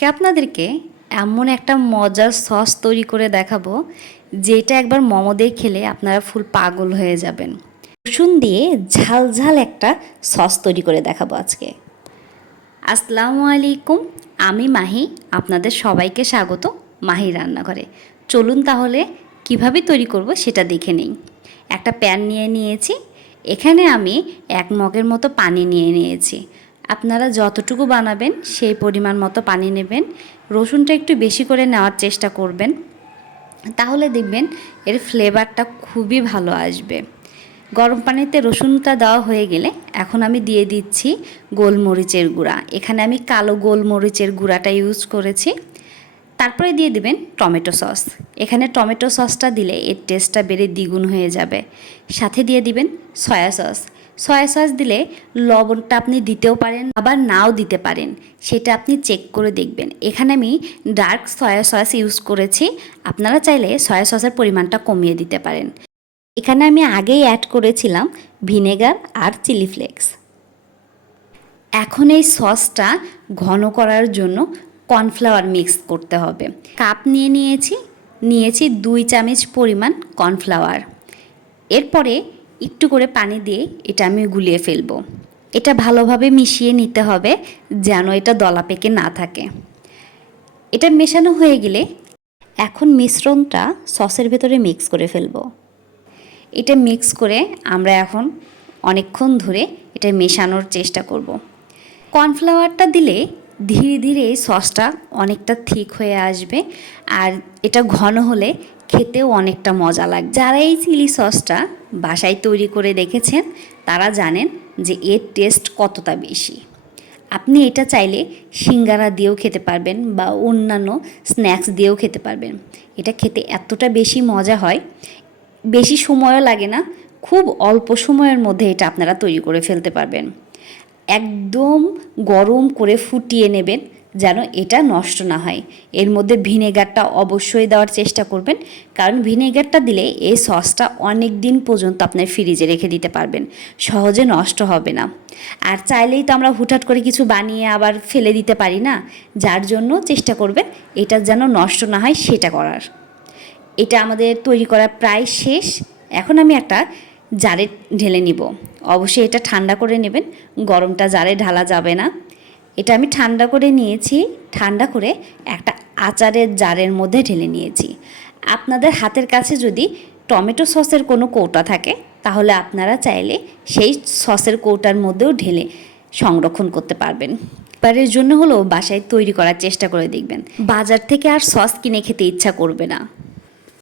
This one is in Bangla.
আজকে আপনাদেরকে এমন একটা মজার সস তৈরি করে দেখাবো যেটা একবার মোমো দিয়ে খেলে আপনারা ফুল পাগল হয়ে যাবেন। রসুন দিয়ে ঝাল ঝাল একটা সস তৈরি করে দেখাবো আজকে। আসসালামু আলাইকুম, আমি মাহি, আপনাদের সবাইকে স্বাগত মাহি রান্নাঘরে। চলুন তাহলে কিভাবে তৈরি করব সেটা দেখে নিই। একটা প্যান নিয়ে নিয়েছি, এখানে আমি 1 মগের মতো পানি নিয়ে নিয়েছি। আপনারা যতটুকু বানাবেন সেই পরিমাণ মতো পানি নেবেন। রসুনটা একটু বেশি করে নেওয়ার চেষ্টা করবেন, তাহলে দেখবেন এর ফ্লেভারটা খুবই ভালো আসবে। গরম পানিতে রসুনটা দেওয়া হয়ে গেলে এখন আমি দিয়ে দিচ্ছি গোলমরিচের গুঁড়া। এখানে আমি কালো গোলমরিচের গুঁড়াটা ইউজ করেছি। তারপরে দিয়ে দিবেন টমেটো সস। এখানে টমেটো সসটা দিলে এর টেস্টটা বেড়ে দ্বিগুণ হয়ে যাবে। সাথে দিয়ে দিবেন সয়া সস। সয়া সস দিলে লবণটা আপনি দিতেও পারেন, আবার নাও দিতে পারেন, সেটা আপনি চেক করে দেখবেন। এখানে আমি ডার্ক সয়া সস ইউজ করেছি, আপনারা চাইলে সয়া সসের পরিমাণটা কমিয়ে দিতে পারেন। এখানে আমি আগেই অ্যাড করেছিলাম ভিনেগার আর চিলি ফ্লেক্স। এখন এই সসটা ঘন করার জন্য কর্নফ্লাওয়ার মিক্স করতে হবে। কাপ নিয়েছি 2 চামচ পরিমাণ কর্নফ্লাওয়ার। এরপরে একটু করে পানি দিয়ে এটা আমি গুলিয়ে ফেলবো। এটা ভালোভাবে মিশিয়ে নিতে হবে যেন এটা দলা পেকে না থাকে। এটা মেশানো হয়ে গেলে এখন মিশ্রণটা সসের ভেতরে মিক্স করে ফেলবো। এটা মিক্স করে আমরা এখন অনেকক্ষণ ধরে এটা মেশানোর চেষ্টা করব। কর্নফ্লাওয়ারটা দিলে ধীরে ধীরে সসটা অনেকটা থিক হয়ে আসবে, আর এটা ঘন হলে খেতেও অনেকটা মজা লাগবে। যারা এই চিলি সসটা বাসায় তৈরি করে দেখেছেন তারা জানেন যে এর টেস্ট কতটা বেশি। আপনি এটা চাইলে সিঙ্গারা দিয়েও খেতে পারবেন বা অন্যান্য স্ন্যাক্স দিয়েও খেতে পারবেন। এটা খেতে এতটা বেশি মজা হয়, বেশি সময়ও লাগে না, খুব অল্প সময়ের মধ্যে এটা আপনারা তৈরি করে ফেলতে পারবেন। একদম গরম করে ফুটিয়ে নেবেন যেন এটা নষ্ট না হয়। এর মধ্যে ভিনেগারটা অবশ্যই দেওয়ার চেষ্টা করবেন, কারণ ভিনেগারটা দিলে এই সসটা অনেক দিন পর্যন্ত আপনার ফ্রিজে রেখে দিতে পারবেন, সহজে নষ্ট হবে না। আর চাইলেই তো আমরা হুটহাট করে কিছু বানিয়ে আবার ফেলে দিতে পারি না, যার জন্য চেষ্টা করবেন এটা যেন নষ্ট না হয় সেটা করার। এটা আমাদের তৈরি করা প্রায় শেষ। এখন আমি একটা জারে ঢেলে নিব। অবশ্যই এটা ঠান্ডা করে নেবেন, গরমটা জারে ঢালা যাবে না। এটা আমি ঠান্ডা করে নিয়েছি, ঠান্ডা করে একটা আচারের জারের মধ্যে ঢেলে নিয়েছি। আপনাদের হাতের কাছে যদি টমেটো সসের কোনো কৌটা থাকে তাহলে আপনারা চাইলে সেই সসের কৌটার মধ্যেও ঢেলে সংরক্ষণ করতে পারবেন। এবারের জন্য হলো বাসায় তৈরি করার চেষ্টা করে দেখবেন, বাজার থেকে আর সস কিনে খেতে ইচ্ছা করবে না।